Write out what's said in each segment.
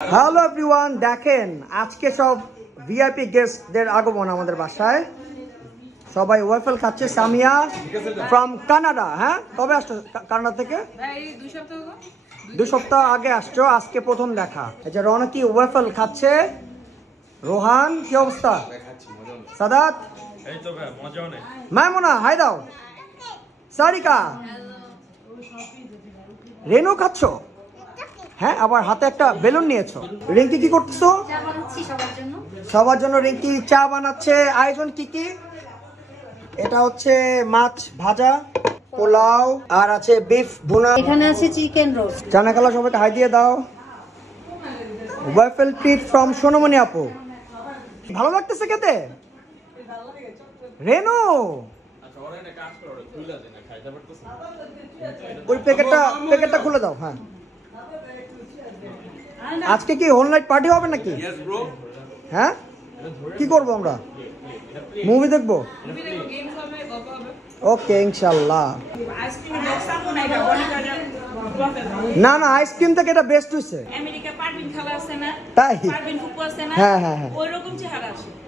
Hello everyone, দেখেন আজকে সব ভিআইপি গেস্টদের আগমন আমাদের বাসায়। সবাই ওয়াফেল খাচ্ছে। Samia from Canada. হ্যাঁ, কবে আসছো কানাডা থেকে? 2 সপ্তাহ আগে আসছো। আজকে প্রথম দেখা। এই যে রনকি ওয়াফেল খাচ্ছে। রোহান, কি অবস্থা? সাদাত, মাইমুনা, হাই দাও। সারিকা, রেনু খাচ্ছো? হ্যাঁ, আবার হাতে একটা বেলুন নিয়েছো। রিঙ্কি কি করতেছো? সবার জন্য রিঙ্কি চা বানাচ্ছে। আয়োজন কি কি? এটা হচ্ছে মাছ ভাজা, পোলাও, আর আছে বিফ ভুনা, এখানে আছে চিকেন রোস্ট। জানা খালা, সবাইকে হাই দিয়ে দাও। ওয়াফেল পিট ফ্রম সোনামণি আপু। ভালো লাগতেছে খেতে? রেনু, ওই প্যাকেটটা খুলে দাও। হ্যাঁ, আজকে কি হোল নাইট পার্টি হবে নাকি? হ্যাঁ, কি করবো আমরা? মুভি দেখবো? ওকে, ইনশাল্লাহ। না না, আইসক্রিম থেকে এটা বেস্ট হয়েছে। তাই? হ্যাঁ হ্যাঁ হ্যাঁ,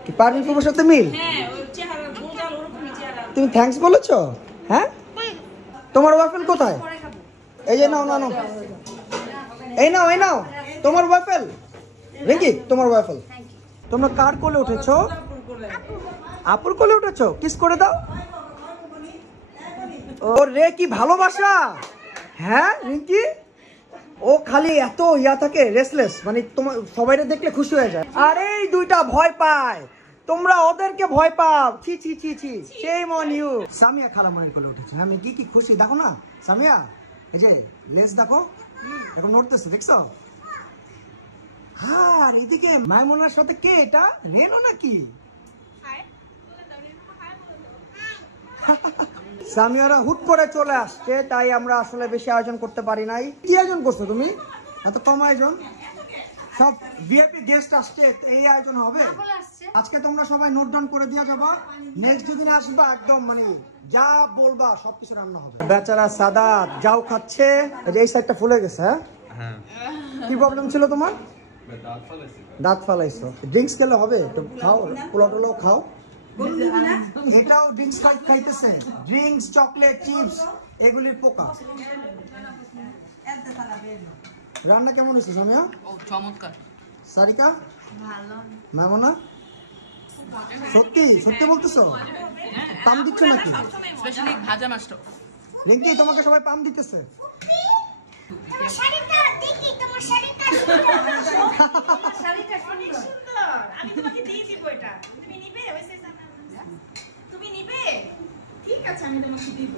কি পারভিন ফুপুর সাথে মিল? তুমি থ্যাঙ্কস বলেছো? হ্যাঁ, তোমার ওয়াফেল কোথায়? এই যে নাও, নাও, এই নাও তোমার ওয়াফেল। রিঙ্কি, তোমার ওয়াফেল। তোমরা কার কোলে উঠেছো? আপুর কোলে উঠেছো। কিস করে দাও। ও রে, কি ভালোবাসা। হ্যাঁ রিঙ্কি, ও খালি এত ইয়া থাকে, রেসলেস, মানে তোমার সবাইকে দেখলে খুশি হয়ে যায়। আরে এই দুইটা ভয় পায়, তোমরা ওদেরকে ভয় পাও। ছি ছি ছি ছি, সেই মন ইউ। সামিয়া খালামণির কোলে উঠেছে। আমি কি খুশি দেখো না সামিয়া। এই যে লেজ দেখো, এখন নড়তেছে, দেখছো? আর এদিকে মাইমুনার সাথে কে এটা? রেনো নাকি? সামিয়ারা হুট করে চলে আসছে, তাই আমরা আসলে বেশি আয়োজন করতে পারি নাই। কি আয়োজন করছো তুমি? এত কম আয়োজন। সব ভিআইপি গেস্ট আসছে, এই আয়োজন হবে আজকে। তোমরা সবাই নোট ডাউন করে দিয়ে যাবো। নেক্সট যেদিন আসবা একদম মানে যা বলবা সবকিছু রান্না হবে। বেচারা সাদাত যাও খাচ্ছে। এই সাইডটা ফুলে গেছে। হ্যাঁ, কি প্রবলেম ছিল তোমার? দাঁত ফালাইছো। ড্রিঙ্কস খেলে হবে? তো খাও, পোলাও খাও। এটাও ড্রিঙ্কস খাইতেছে। ড্রিঙ্কস, চকলেট, চিপস, এগুলির পোকা। রান্না কেমন হয়েছে সামিয়া? চমৎকার। সারিকা ভালো। মামুনা, সত্যি সত্যি বলতেছো? পাম দিচ্ছ নাকি? স্পেশালি ভাজা মাছটা। রিঙ্কি, তোমাকে সবাই পাম দিতেছে। তোমার শাড়িটা দেখি, তোমার শাড়িটা সুন্দর। আমি তোমাকে দিয়ে দিব এটা। তুমি নিবে? তুমি নিবে? ঠিক আছে, আমি তোমাকে দিব।